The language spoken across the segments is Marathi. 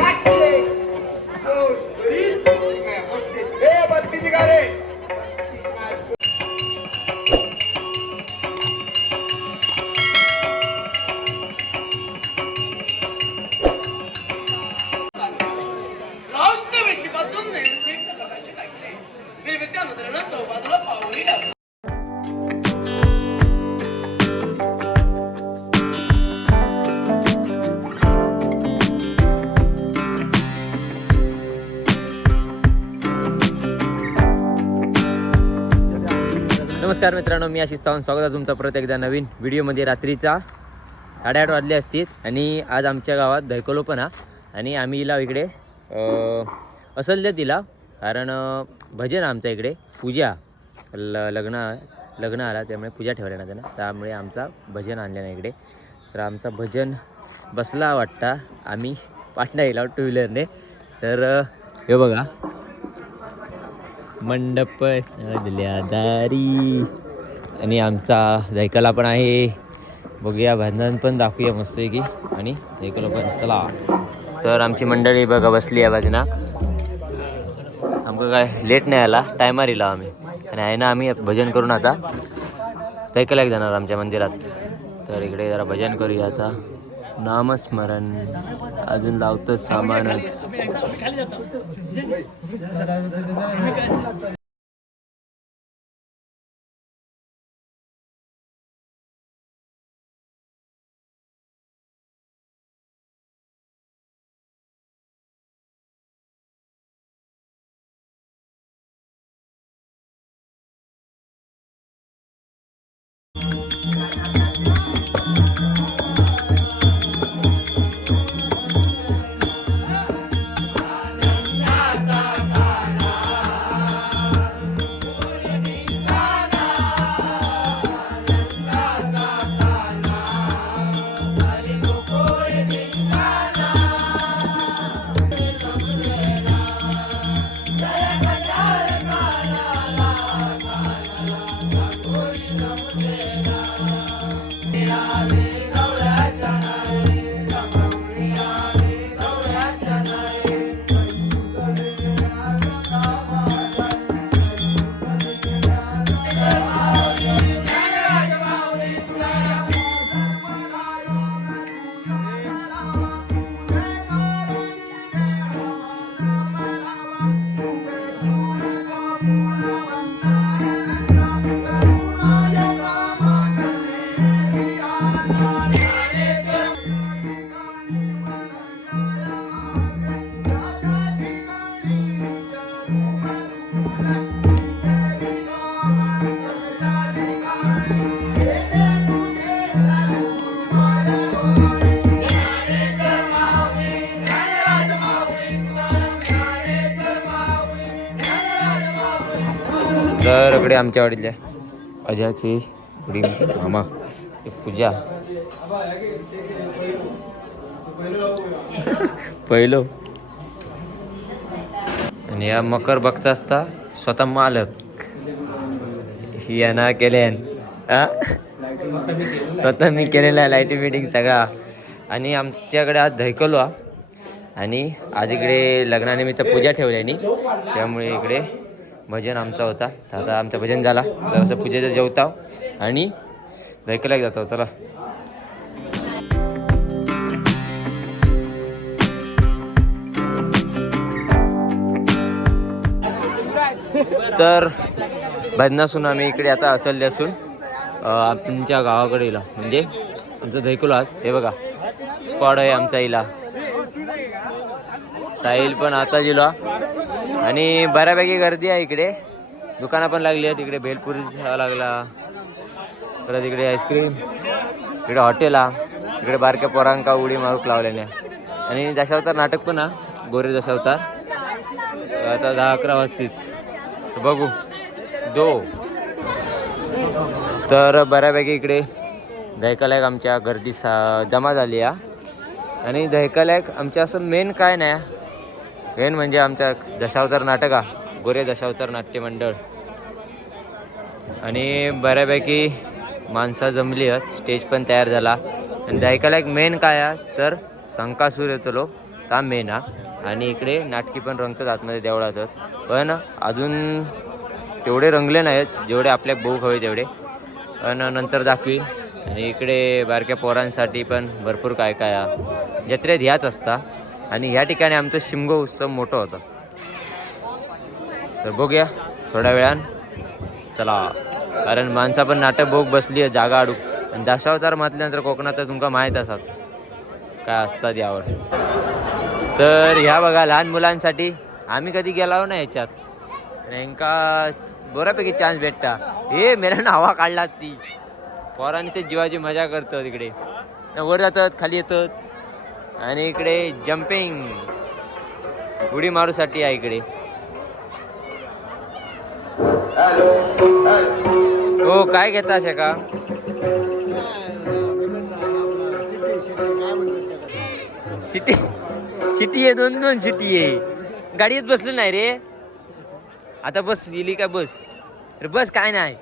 ए नमस्कार मित्रांनो मी आशिष सावंत स्वागत आहे तुमचं परत एकदा नवीन व्हिडिओमध्ये. रात्रीचा साडेआठ वाजले असतील आणि आज आमच्या गावात दैकलो पण हा. आणि आम्ही इला इकडे असल द्या तिला कारण भजन आहे आमच्या इकडे पूजा ल लग्न लग्न आला त्यामुळे पूजा ठेवल्या ना. त्यांना त्यामुळे आमचा भजन आणलं ना इकडे. तर आमचा भजन बसला वाटता. आम्ही पाटणा येला टू व्हीलरने. तर हे बघा मंडप दिल्या दारी आणि आमचा जायकला पण आहे. बघूया भांडण पण दाखवूया मस्तपैकी. आणि जायकाला पण चला. तर आमची मंडळी बघा बसली आहे भाजना आमचं काय लेट नाही आला टायमार येला आम्ही. आणि आहे ना आम्ही भजन करून आता. जायकाला एक जाणार आमच्या मंदिरात. तर इकडे जरा भजन करूया आता. नामस्मरण. अजून लावतं सामान. आमच्या वाडीतल्या अजयाची मामा पूजा. पहिलो आणि या मकर बघता असता स्वतः मालक. ही ना केल्यान स्वतः मी केलेला आहे लाईटी मिटिंग सगळा. आणि आमच्याकडे आज धैकलो हा आणि आज इकडे लग्नानिमित्त पूजा ठेवल्यानी त्यामुळे इकडे भजन आमचा होता. तर आता आमचं भजन झाला. जरासं पूजेचं जेवताव आणि धैकला जातो चला. तर भजनासून आम्ही इकडे आता असल असून आमच्या गावाकडे इला. म्हणजे आमचं धैकुल आज. हे बघा. स्क्वॉड आहे आमचा इला. साहिल पण आता गेला आणि बऱ्यापैकी गर्दी आहे इकडे. दुकानं पण लागली आहेत. इकडे भेलपुरी लागला. परत इकडे आईस्क्रीम. इकडे हॉटेल हा इकडे बारक्या पोरांका उडी मारूक लावल्याने आणि दशावतार नाटक पण हा गोरे दशावतार. आता दहा अकरा वाजतीत बघू. दो. तर बऱ्यापैकी इकडे दहकालायक आमच्या गर्दी सा जमा झाली हा आणि दहकालायक आमच्या असं मेन काय नाही मेन म्हणजे आमच्या दशावतार नाटक गोरे दशावतार नाट्य मंडळ. आणि बऱ्यापैकी माणसं जमली आहेत स्टेज पण तयार झाला. आणि दहकालायक मेन काय आहे तर संकासूर येतो लोक ता मेन हा. आणि इकडे नाटकी पण रंगतात आतमध्ये देवळातच पण अजून तेवढे रंगले नाहीत जेवढे आपल्या बघू हवे तेवढे. पण नंतर दाखवी. आणि इकडे बारक्या पोरांसाठी पण भरपूर काय काय जत्रेत ह्याच असता. आणि ह्या ठिकाणी आमचा शिमगो उत्सव मोठा होता. तर बघूया थोड्या वेळान. चला. कारण माणसं पण नाटक बोग बसली आहे जागा अडूक. आणि दशावतार म्हटल्यानंतर कोकणात तर तुमका माहीत असतात काय असतात यावर. तर ह्या बघा लहान मुलांसाठी आम्ही कधी गेलो ना याच्यात. यांका बऱ्यापैकी चान्स भेटता. हे मेरा हवा काढलाच ती. पोरांनी ते जीवाची मजा करतात तिकडे वर जातात खाली येतात. आणि इकडे जम्पिंग उडी मारूसाठी आहे इकडे. हो काय घेता का सिटी. सिटी आहे दोन दोन सिटी आहे. गाडीत बसलं नाही रे. आता बस गेली काय बस? अरे बस काय नाही.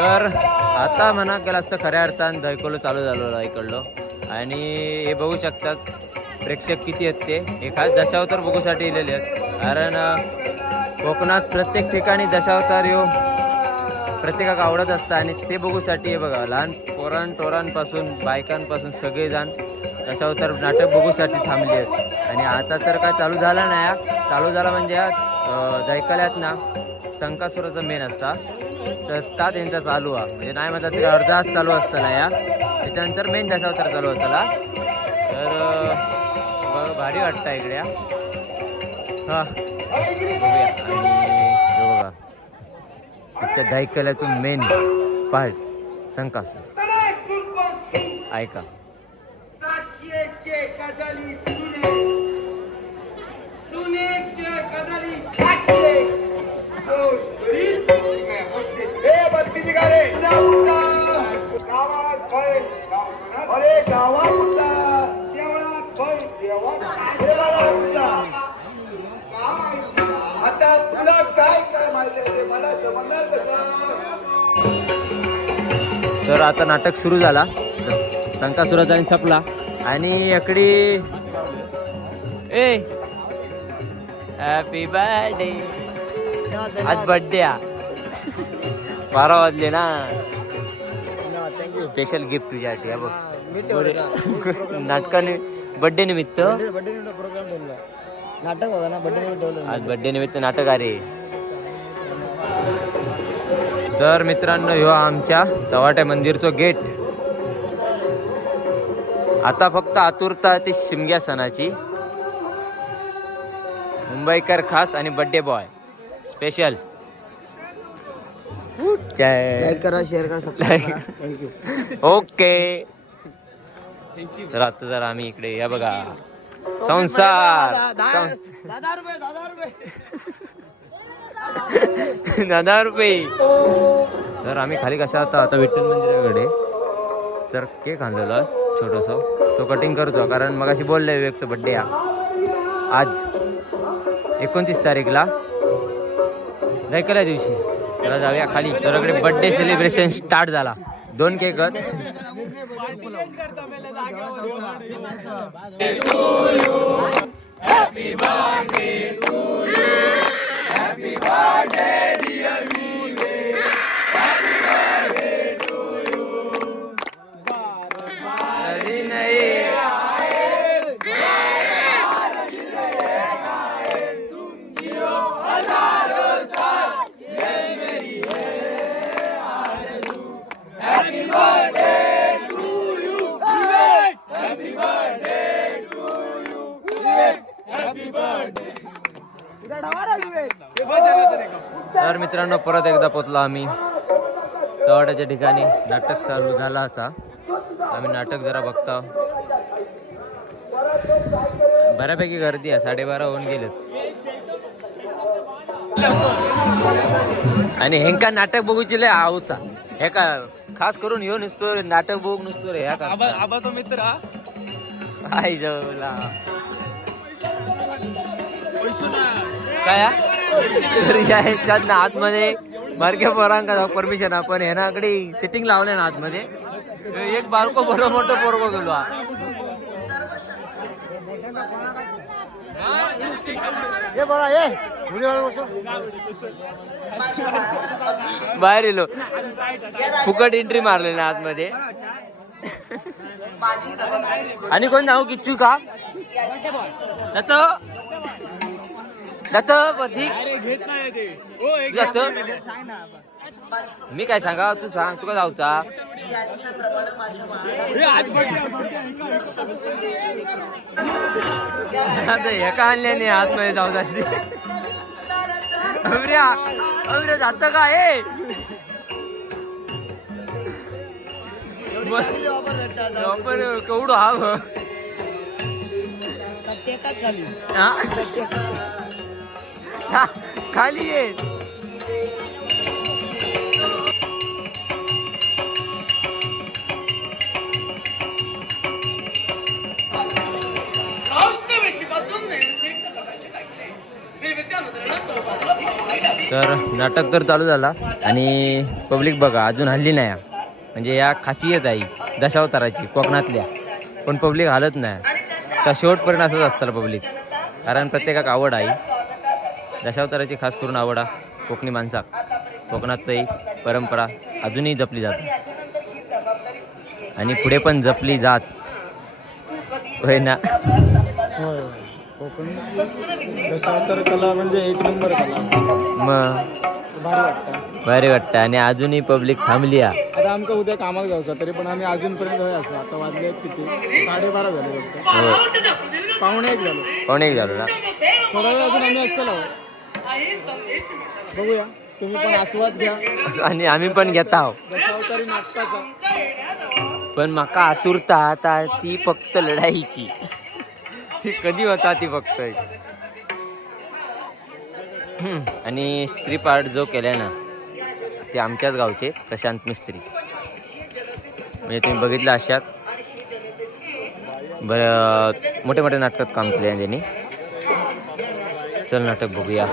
तर आता म्हणा गेला असतं खऱ्या अर्थानं दैकोलो चालू झालेलं आहे इकडलं. आणि हे बघू शकतात प्रेक्षक किती आहेत ते. हे खास दशावतार बघूसाठी इलेले आहेत. कारण कोकणात प्रत्येक ठिकाणी दशावतार येऊ प्रत्येकाक आवडत असतं आणि ते बघूसाठी हे बघा लहान पोरां टोरांपासून बायकांपासून सगळेजण दशावतार नाटक बघूसाठी थांबले आहेत. आणि आता तर काय चालू झाला नाही हा. चालू झाला म्हणजे दैकल्यात ना शंकासुराचा मेन असता. तर ता त्यांचा चालू आहे. म्हणजे नाही म्हणतात तरी अर्धा तास चालू असताना या. त्याच्यानंतर मेन दशावतार चालू असताना. तर भारी वाटतं इकडे हा. हा. बघूया. बघा. त्याच्या दैकल्यातून मेन पार्ट शंका. ऐका. सुने. गावात अरे पुरता आता तुला काय काय माहिती आहे ते मला समजणार कसं? तर आता नाटक सुरू झाला. संकासुराचा आणि सपला. आणि इकडे ए! हॅपी बर्थडे आज बर्थडे बारा वाजले ना. स्पेशल गिफ्ट तुझ्यासाठी बघ. नाटकाने बर्थडे निमित्त? नाटक ना बड्डे ठेवलं आज बर्थडे निमित्त नाटक आहे. तर मित्रांनो ह्यो आमच्या चव्हाट्या मंदिरचं गेट आता फक्त आतुरता ती शिमग्या सणाची. मुंबईकर खास आणि बर्थडे बॉय स्पेशल लाईक करा शेअर करा सबस्क्राईब करा. थँक्यू ओके तर आता जर आम्ही इकडे या बघा. संसार. सं- दहा रुपये. दहा रुपये दहा रुपये तर आम्ही खाली कशा आता आता विठ्ठल मंदिराकडे. तर केक आणलेला छोटस. तो कटिंग करतो कारण मग अशी बोलले व्यक्त बड्डे हा आज. एकोणतीस तारीखला. जायकल्या दिवशी. त्याला जाऊया खाली. तर बर्थडे सेलिब्रेशन स्टार्ट झाला. दोन केक हॅपी बर्थडे तर मित्रांनो परत एकदा पोचलो आम्ही. चव्हाट्याच्या ठिकाणी नाटक चालू झाला असा आम्ही नाटक जरा बघतो. बऱ्यापैकी गर्दी आहे साडेबारा होऊन गेलेत. आणि हेंका नाटक बघूची लय आवसा हे का खास करून येऊ नुसतो नाटक बघू नुसतो रे ह्या का? आबाचा मित्र आई जवला काय हा? तर या ह्याच्यात ना आतमध्ये बारक्या पोरांका परमिशन आपण ह्यानाकडे सिटिंग लावले ना आतमध्ये. एक बारको बरो मोठं पोरगो गेलो हा. बाहेर येलो फुकट एंट्री मारले ना आतमध्ये. आणि कोण नाव किच्चू का? दत्त. दत्त प्रतीक. दत्त. मी काय सांगा तू सांग तुका जाऊचा. आता एका आणल्याने आतमध्ये जाऊ जाते. अमऱ्या अमऱ्या जात का हे वापर केवढं? हा, खाली ये. तर नाटक तर चालू झाला आणि पब्लिक बघा अजून हल्ली नाही. म्हणजे या खासियत आहे दशावताराची कोकणातल्या. पण पब्लिक हालत नाही. तर शेवटपर्यंत असंच असतं पब्लिक. कारण प्रत्येकाक आवड आहे दशावताराची खास करून आवड आहे कोकणी माणसाक. कोकणातली परंपरा अजूनही जपली जाते. आणि पुढे पण जपली जात. होय ना? कोकण दशावतार कला म्हणजे एक नंबर कला मग? भारी वाटतं. भारी वाटतं आणि अजूनही पब्लिक थांबली आहे आता आमका उद्या कामाक जाऊचा तरी पण आम्ही अजूनपर्यंत होय असं. आता वाजले किती? साडेबारा झाले फक्त. हो पावणे एक झालो. कोण एक झालो ना? थोडा वेळ अजून आम्ही असतो मिळतात. बघूया. तुम्ही पण आस्वाद घ्या. आणि आम्ही पण घेत आहोत. दशावतारी नाटकाचा पण माका आतुरता आता ती फक्त लढाईची. ती कधी होता ती फक्त आणि स्त्री पार्ट जो केलाय ना ते आमच्याच गावचे प्रशांत मिस्त्री. म्हणजे तुम्ही बघितलं अशात. बर मोठ्या मोठ्या नाटकात काम केले त्यांनी. चल नाटक बघूया.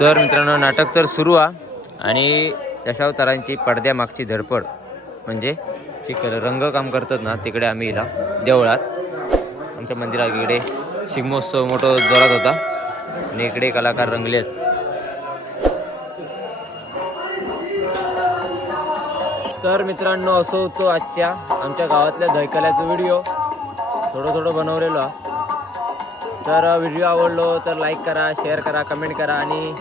तर मित्रांनो नाटक तर सुरू आहे आणि दशावतारांची पडद्यामागची धडपड म्हणजे चिकल रंगकाम करतात ना तिकडे आम्ही इला देवळात. आमच्या मंदिरा इकडे शिगमोत्सव मोठं जोरात होता. आणि इकडे कलाकार रंगलेत तर मित्रांनो असं होतो आजच्या आमच्या गावातल्या दैकल्याचा व्हिडिओ. थोडं थोडं बनवलेलो तर व्हिडिओ आवडलो तर लाईक करा शेअर करा कमेंट करा. आणि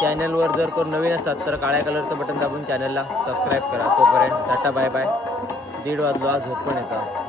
चॅनलवर जर कोण नवीन असतात तर काळ्या कलरचं बटन दाबून चॅनलला सबस्क्राईब करा. तोपर्यंत टाटा बाय बाय दीड वाजलो आज झोप पण येतात